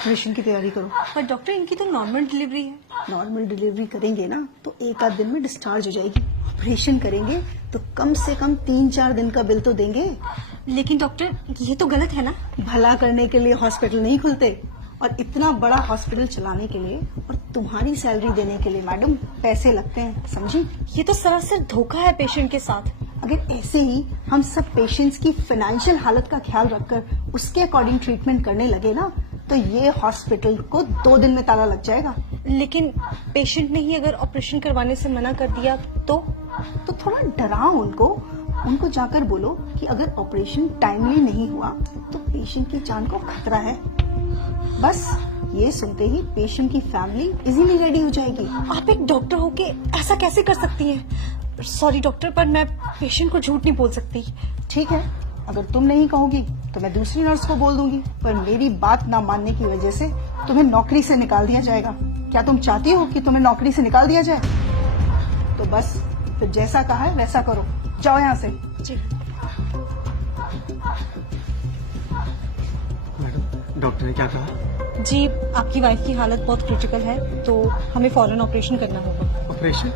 Operation की तैयारी करो। पर डॉक्टर इनकी तो नॉर्मल डिलीवरी है। नॉर्मल डिलीवरी करेंगे ना तो एक आध दिन में डिस्चार्ज हो जाएगी। ऑपरेशन करेंगे तो कम से कम 3-4 दिन का बिल तो देंगे। लेकिन डॉक्टर ये तो गलत है ना। भला करने के लिए हॉस्पिटल नहीं खुलते, और इतना बड़ा हॉस्पिटल चलाने के लिए और तुम्हारी सैलरी देने के लिए मैडम पैसे लगते हैं, समझी? ये तो सरासर धोखा है पेशेंट के साथ। अगर ऐसे ही हम सब पेशेंट्स की फाइनेंशियल हालत का ख्याल रखकर उसके अकॉर्डिंग ट्रीटमेंट करने लगे ना तो ये हॉस्पिटल को 2 दिन में ताला लग जाएगा। लेकिन पेशेंट ने ही अगर ऑपरेशन करवाने से मना कर दिया तो थोड़ा डराओ उनको जाकर बोलो कि अगर ऑपरेशन टाइमली नहीं हुआ तो पेशेंट की जान को खतरा है। बस ये सुनते ही पेशेंट की फैमिली इजीली रेडी हो जाएगी। आप एक डॉक्टर होके ऐसा कैसे कर सकती हैं? सॉरी डॉक्टर, पर मैं पेशेंट को झूठ नहीं बोल सकती। ठीक है, अगर तुम नहीं कहोगी तो मैं दूसरी नर्स को बोल दूंगी, पर मेरी बात ना मानने की वजह से तुम्हें नौकरी से निकाल दिया जाएगा। क्या तुम चाहती हो कि तुम्हें नौकरी से निकाल दिया जाए? तो बस फिर जैसा कहा है वैसा करो, जाओ यहाँ से। जी मैडम, डॉक्टर ने क्या कहा? जी, आपकी वाइफ की हालत बहुत क्रिटिकल है तो हमें फौरन ऑपरेशन करना होगा। ऑपरेशन?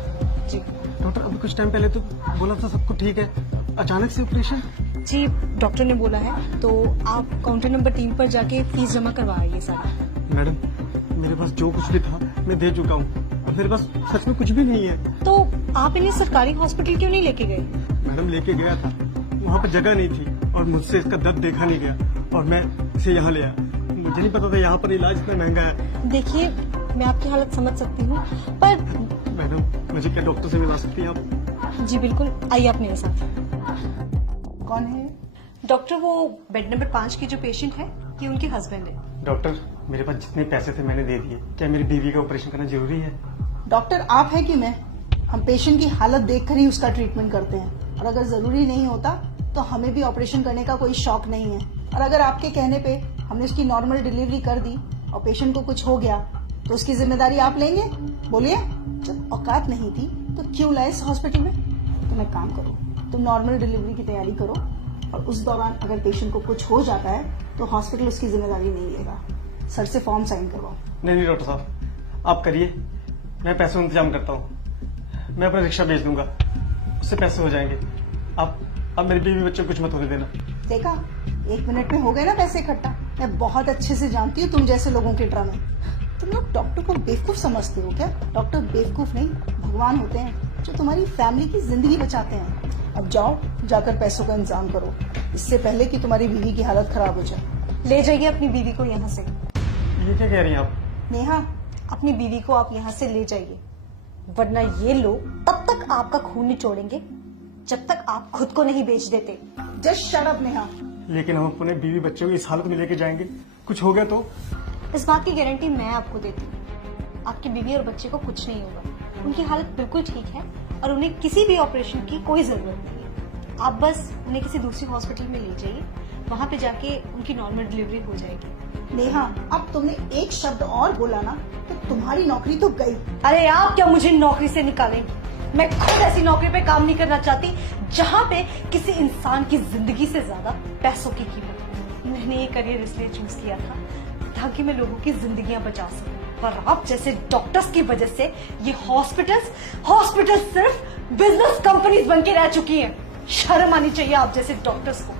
जी डॉक्टर, अभी कुछ टाइम पहले तो बोला था सब कुछ ठीक है, अचानक से ऑपरेशन? जी, डॉक्टर ने बोला है तो आप काउंटर नंबर 3 पर जाके फीस जमा करवा आइए सारी। मैडम, मेरे पास जो कुछ भी था मैं दे चुका हूँ और मेरे पास सच में कुछ भी नहीं है। तो आप इन्हें सरकारी हॉस्पिटल क्यों नहीं लेके गए? मैडम, लेके गया था, वहाँ पर जगह नहीं थी और मुझसे इसका दर्द देखा नहीं गया और मैं इसे यहाँ ले आया। मुझे नहीं पता था यहाँ पर इलाज इतना महंगा है। देखिए, मैं आपकी हालत समझ सकती हूँ, पर मैडम, मुझे क्या डॉक्टर से मिला सकती हैं आप? जी बिल्कुल, आइए आप मेरे साथ। कौन है? डॉक्टर, वो बेड नंबर 5 की जो पेशेंट है ये उनके हस्बैंड है। डॉक्टर, मेरे पास जितने पैसे थे मैंने दे दिए। क्या मेरी बीवी का ऑपरेशन करना जरूरी है? डॉक्टर आप है कि मैं? हम पेशेंट की हालत देखकर ही उसका ट्रीटमेंट करते हैं, और अगर जरूरी नहीं होता तो हमें भी ऑपरेशन करने का कोई शौक नहीं है। और अगर आपके कहने पे हमने उसकी नॉर्मल डिलीवरी कर दी और पेशेंट को कुछ हो गया तो उसकी जिम्मेदारी आप लेंगे? बोलिए, जब औकात नहीं थी तो क्यों लाए इस हॉस्पिटल में? तुम एक काम करो, तुम नॉर्मल डिलीवरी की तैयारी करो और उस दौरान अगर पेशेंट को कुछ हो जाता है तो हॉस्पिटल उसकी जिम्मेदारी नहीं लेगा। सर से फॉर्म साइन करवाओ। नहीं डॉक्टर साहब, आप करिए, मैं पैसों का इंतजाम करता हूँ। मैं अपना रिक्शा भेज दूंगा, उससे पैसे हो जाएंगे। आप मेरी बीवी बच्चों को कुछ मत होने देना। देखा, 1 मिनट में हो गए ना पैसे इकट्ठा। मैं बहुत अच्छे से जानती हूँ तुम जैसे लोगों के ड्रामे। तुम लोग डॉक्टर को बेवकूफ समझते हो क्या? डॉक्टर बेवकूफ नहीं, भगवान होते हैं जो तुम्हारी फैमिली की जिंदगी बचाते हैं। अब जाओ, जाकर पैसों का इंतजाम करो, इससे पहले कि तुम्हारी बीवी की हालत खराब हो जाए। ले जाइए अपनी बीवी को यहाँ से। ये क्या कह रही हैं आप? नेहा, अपनी बीवी को आप यहाँ से ले जाइए, वरना ये लोग तब तक आपका खून निचोड़ेंगे जब तक आप खुद को नहीं बेच देते। Just shut up Neha. लेकिन हम अपने बीवी बच्चों को इस हालत में लेके जाएंगे, कुछ हो गया तो? इस बात की गारंटी मैं आपको देती हूँ, आपकी बीवी और बच्चे को कुछ नहीं होगा। उनकी हालत बिल्कुल ठीक है और उन्हें किसी भी ऑपरेशन की कोई जरूरत नहीं है। आप बस उन्हें किसी दूसरी हॉस्पिटल में ले जाइए, वहाँ पे जाके उनकी नॉर्मल डिलीवरी हो जाएगी। नेहा, अब तुमने एक शब्द और बोला ना तो तुम्हारी नौकरी तो गई। अरे आप क्या मुझे नौकरी से निकालेंगे? मैं खुद ऐसी नौकरी पे काम नहीं करना चाहती जहाँ पे किसी इंसान की जिंदगी से ज्यादा पैसों की कीमत हो। मैंने ये करियर इसलिए चूज किया था ताकि मैं लोगों की जिंदगियां बचा सकूं, पर आप जैसे डॉक्टर्स की वजह से ये हॉस्पिटल्स सिर्फ बिजनेस कंपनीज बन के रह चुकी हैं। शर्म आनी चाहिए आप जैसे डॉक्टर्स को।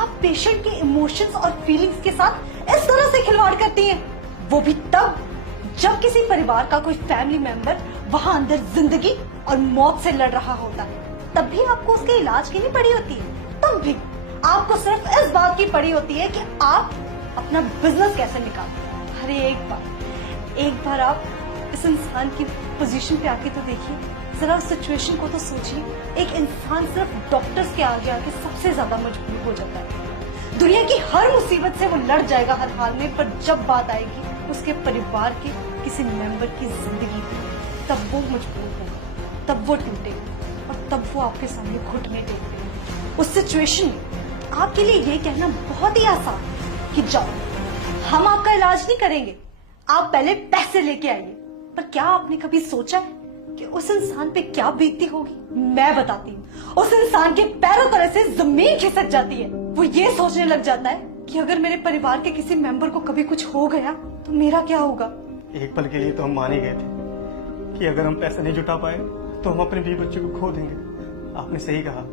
आप पेशेंट के इमोशंस और फीलिंग्स के साथ इस तरह से खिलवाड़ करती हैं, वो भी तब जब किसी परिवार का कोई फैमिली मेंबर वहां अंदर जिंदगी और मौत से लड़ रहा होता है। तब भी आपको उसके इलाज की नहीं पड़ी होती है, तब भी आपको सिर्फ इस बात की पड़ी होती है कि आप अपना बिजनेस कैसे निकालें। अरे एक बार आप इस इंसान की पोजीशन पे आके तो देखिए, जरा उस सिचुएशन को तो सोचिए। एक इंसान सिर्फ डॉक्टर्स के आगे आके सबसे ज्यादा मजबूर हो जाता है। दुनिया की हर मुसीबत से वो लड़ जाएगा हर हाल में, पर जब बात आएगी उसके परिवार के किसी मेंबर की जिंदगी की, तब वो मजबूर होगा, तब वो टूटेगा और तब वो आपके सामने घुटने टेकेगा। उस सिचुएशन में आपके लिए ये कहना बहुत ही आसान है कि जाओ, हम आपका इलाज नहीं करेंगे, आप पहले पैसे लेके आइए। पर क्या आपने कभी सोचा है कि उस इंसान पे क्या बीतती होगी? मैं बताती हूँ। उस इंसान के पैरों तले से जमीन खिसक जाती है। वो ये सोचने लग जाता है कि अगर मेरे परिवार के किसी मेंबर को कभी कुछ हो गया तो मेरा क्या होगा। एक पल के लिए तो हम मान ही गए थे कि अगर हम पैसे नहीं जुटा पाए तो हम अपने बीवी बच्चे को खो देंगे। आपने सही कहा,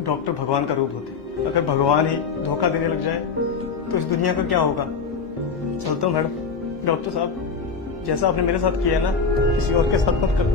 डॉक्टर भगवान का रूप होते। अगर भगवान ही धोखा देने लग जाए तो इस दुनिया का क्या होगा। चलता हूँ मैडम। डॉक्टर साहब, जैसा आपने मेरे साथ किया है ना, किसी और के साथ मत करो।